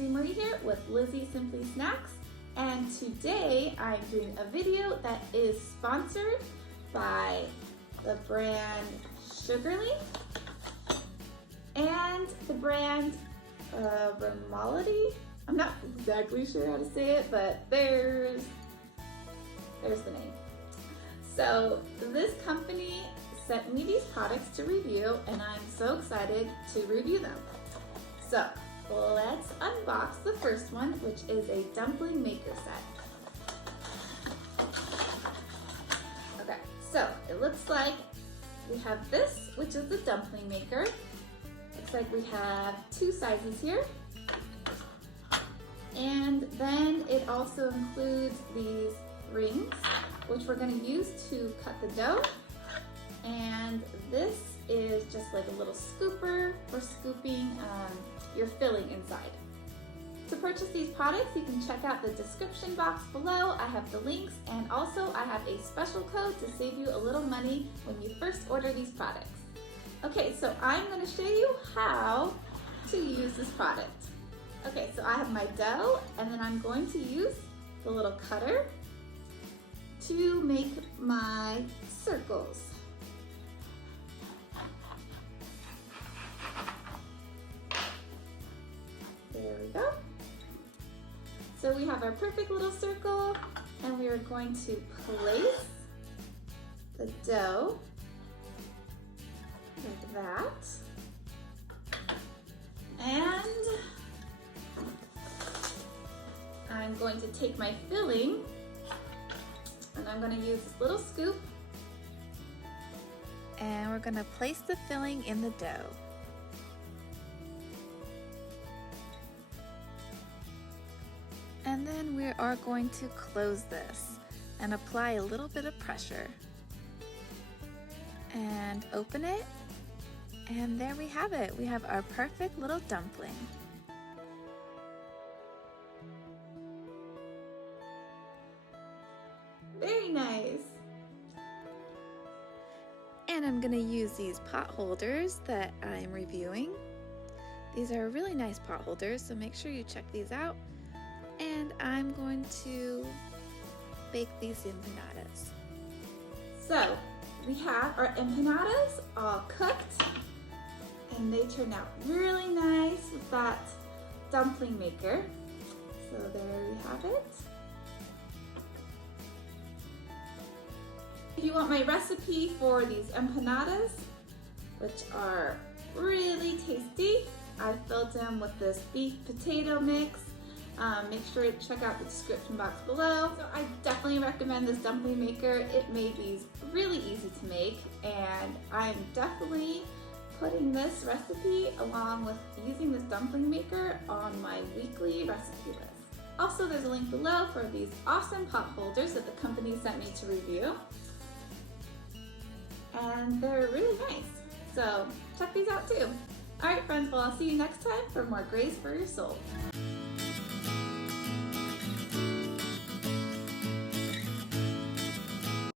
Lizzy Marie here with Lizzy Simply Snacks, and today I'm doing a video that is sponsored by the brand Sugelary and the brand Remolity. I'm not exactly sure how to say it, but there's the name. So this company sent me these products to review, and I'm so excited to review them. So let's unbox the first one, which is a dumpling maker set. Okay, so it looks like we have this, which is the dumpling maker. Looks like we have two sizes here. And then it also includes these rings, which we're going to use to cut the dough. And this is just like a little scooper for scooping your filling inside. To purchase these products, you can check out the description box below. I have the links, and also I have a special code to save you a little money when you first order these products. Okay, so I'm going to show you how to use this product. Okay, so I have my dough, and then I'm going to use the little cutter to make my circles. There we go. So we have our perfect little circle, and we are going to place the dough like that. And I'm going to take my filling, and I'm going to use this little scoop, and we're going to place the filling in the dough. And then we are going to close this and apply a little bit of pressure. And open it, and there we have it. We have our perfect little dumpling. Very nice. And I'm going to use these pot holders that I'm reviewing. These are really nice pot holders, so make sure you check these out. And I'm going to bake these empanadas. So we have our empanadas all cooked, and they turned out really nice with that dumpling maker. So there we have it. If you want my recipe for these empanadas, which are really tasty, I filled them with this beef potato mix. Make sure to check out the description box below. So I definitely recommend this dumpling maker. It made these really easy to make, and I'm definitely putting this recipe along with using this dumpling maker on my weekly recipe list. Also, there's a link below for these awesome pot holders that the company sent me to review. And they're really nice. So check these out too. Alright friends, well I'll see you next time for more Graze for your soul.